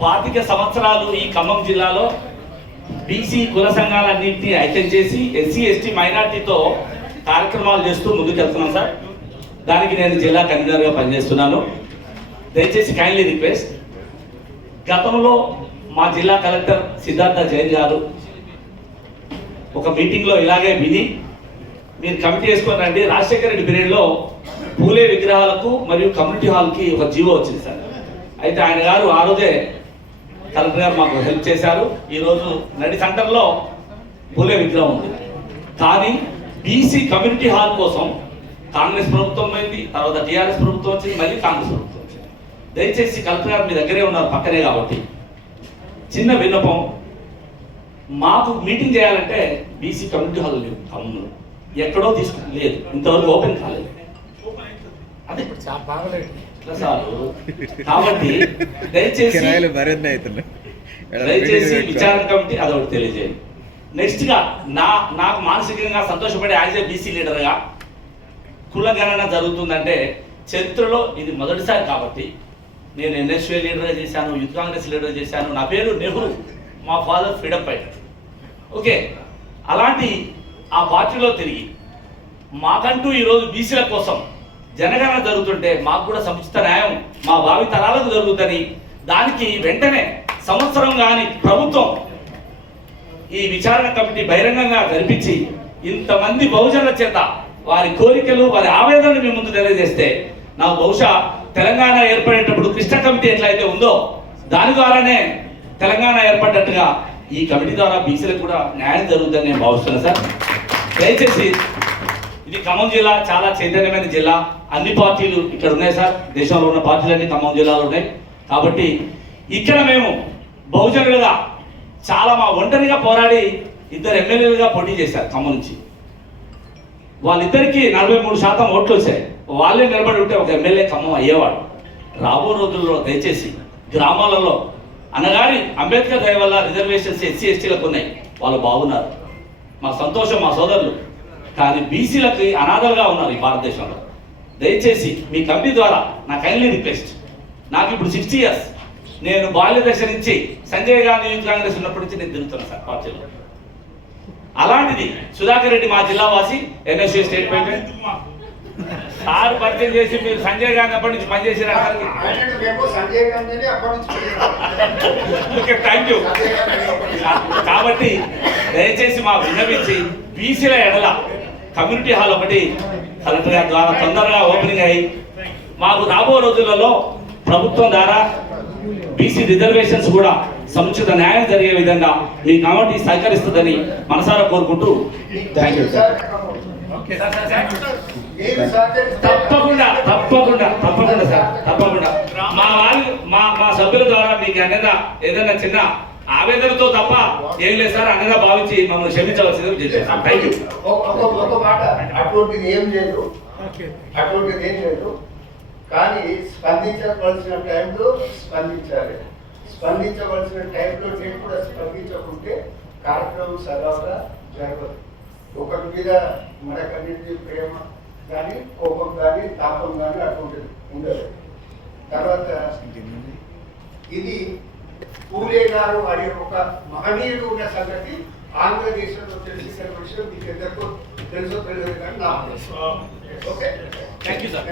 పాతిక సంవత్సరాలు ఈ ఖమ్మం జిల్లాలో బీసీ కుల సంఘాలన్నింటినీ ఐక్యం చేసి ఎస్సీ ఎస్టీ మైనార్టీతో కార్యక్రమాలు చేస్తూ ముందుకెళ్తున్నాం సార్. దానికి నేను జిల్లా కన్వీనర్గా పనిచేస్తున్నాను. దయచేసి కైండ్లీ రిక్వెస్ట్, గతంలో మా జిల్లా కలెక్టర్ సిద్ధార్థ జైన్ గారు ఒక మీటింగ్లో ఇలాగే విని మీరు కమిటీ వేసుకొని రండి, రాజశేఖర రెడ్డి పీరియడ్లో పూలే విగ్రహాలకు మరియు కమ్యూనిటీ హాల్కి ఒక జీవో వచ్చింది సార్. అయితే ఆయన గారు ఆ రోజే కలెక్టర్ గారు మాకు హెల్ప్ చేశారు. ఈరోజు నడి సెంటర్లో పూలే విగ్రహం ఉంది. కానీ బీసీ కమ్యూనిటీ హాల్ కోసం కాంగ్రెస్ ప్రభుత్వం పోయింది, తర్వాత టీఆర్ఎస్ ప్రభుత్వం వచ్చింది, మళ్ళీ కాంగ్రెస్ ప్రభుత్వం వచ్చింది. దయచేసి కలెక్టర్ గారు మీ దగ్గరే ఉన్నారు, పక్కనే కాబట్టి చిన్న విన్నపం, మాకు మీటింగ్ చేయాలంటే బీసీ కమ్యూనిటీ హాల్ లేవు ఖమ్మంలో, ఎక్కడో లేదు, ఇంతవరకు ఓపెన్ కాలేదు. అదే కాబట్టి దయచేసి విచారణ కమిటీ అదొకటి తెలియజేయండి. నెక్స్ట్ గా నాకు మానసికంగా సంతోషపడే యాజ్ ఏ బీసీ లీడర్గా కులగణన జరుగుతుందంటే చరిత్రలో ఇది మొదటిసారి కాబట్టి నేను ఎన్ఎస్ఏ లీడర్గా చేశాను, యూత్ కాంగ్రెస్ లీడర్గా చేశాను. నా పేరు నెహ్రూ, మా ఫాదర్ ఫ్రీడమ్ ఫైటర్. ఓకే, అలాంటి ఆ పార్టీలో తిరిగి మాకంటూ ఈరోజు బీసీల కోసం జనగణన జరుగుతుంటే మాకు కూడా సముచిత న్యాయం మా భావి తరాలకు జరుగుతుంది. దానికి వెంటనే సంవత్సరం కానీ ప్రభుత్వం ఈ విచారణ కమిటీ బహిరంగంగా జరిపించి ఇంతమంది బహుజనుల చేత వారి కోరికలు వారి ఆవేదనలు మీ ముందు తెలియజేస్తే నాకు బహుశా తెలంగాణ ఏర్పడేటప్పుడు కృష్ణ కమిటీ ఎట్లయితే ఉందో దాని ద్వారానే తెలంగాణ ఏర్పడ్డట్టుగా ఈ కమిటీ ద్వారా బీసీలకు కూడా న్యాయం జరుగుతుందని నేను భావిస్తున్నాను సార్. దయచేసి ఇది ఖమ్మం జిల్లా చాలా చైతన్యమైన జిల్లా, అన్ని పార్టీలు ఇక్కడ ఉన్నాయి సార్, దేశంలో ఉన్న పార్టీలన్నీ ఖమ్మం జిల్లాలో ఉన్నాయి. కాబట్టి ఇక్కడ మేము బహుజనులుగా చాలా మా ఒంటరిగా పోరాడి ఇద్దరు ఎమ్మెల్యేలుగా పోటీ చేశారు ఖమ్మం నుంచి. వాళ్ళిద్దరికి 43% ఓట్లు వచ్చాయి. వాళ్ళే నిలబడి ఉంటే ఒక ఎమ్మెల్యే ఖమ్మం అయ్యేవాడు. రాబో రోజుల్లో దయచేసి గ్రామాలలో అనగాని అంబేద్కర్ దయ వల్ల రిజర్వేషన్స్ ఎస్సీ ఎస్టీలకు ఉన్నాయి, వాళ్ళు బాగున్నారు, మా సంతోషం, మా సోదరులు. కానీ బీసీలకి అనాథలుగా ఉన్నారు ఈ భారతదేశంలో. దయచేసి మీ కమిటీ ద్వారా నా కైండ్లీ రిక్వెస్ట్, నాకు ఇప్పుడు 60 years, నేను బాల్య దశ నుంచి సంజయ్ గాంధీ యూత్ కాంగ్రెస్ ఉన్నప్పటి నుంచి నేను తిరుగుతున్నాను సార్ పార్టీలో. అలాంటిది సుధాకర్ రెడ్డి మా జిల్లా వాసి, ఎన్ఎస్ఏ స్టేట్ ప్రెసిడెంట్ సార్ పరిచయం చేసి మీరు సంజయ్ గాంధీ అప్పటి నుంచి పనిచేసారు. Thank you. కాబట్టి దయచేసి మా విన్నవించి బీసీల ఎడల కమ్యూనిటీ హాల్ ఒకటి కలెక్టర్ గారి ద్వారా తొందరగా ఓపెనింగ్ అయ్యి మాకు రాబో రోజులలో ప్రభుత్వం ద్వారా బీసీ రిజర్వేషన్స్ కూడా సముచిత న్యాయం జరిగే విధంగా మీ కమిటీ సహకరిస్తుందని మనసారా కోరుకుంటూ థ్యాంక్ యూ. తప్పకుండా తప్పకుండా తప్పకుండా సార్, తప్పకుండా మా వాళ్ళు మా సభ్యుల ద్వారా మీకు అన్నదా ఏదైనా చిన్న ఆవేదనతో తప్ప ఏం లేదు సార్, అన్నగా భావించి మమ్మల్ని క్షమించవలసింది. Thank you. అటువంటిది ఏం లేదు, కానీ స్పందించవలసిన టైంలో స్పందించాలి. స్పందించవలసిన టైంలో నేను కూడా స్పందించకుంటే కార్యక్రమం సరళంగా జరగదు. ఒకరి మీద మనకన్నింటి ప్రేమ కానీ కోపం కానీ తాపం కానీ అటువంటిది ఉండదు. తర్వాత ఇది పూలే గారు అనే ఒక మహనీయుడు ఉన్న సంగతి ఆంధ్రదేశంలో తెలిసిన విషయం మీకు ఎందరికో తెలుసో తెలియదు కానీ నాకు తెలుసు. Okay, thank you sir.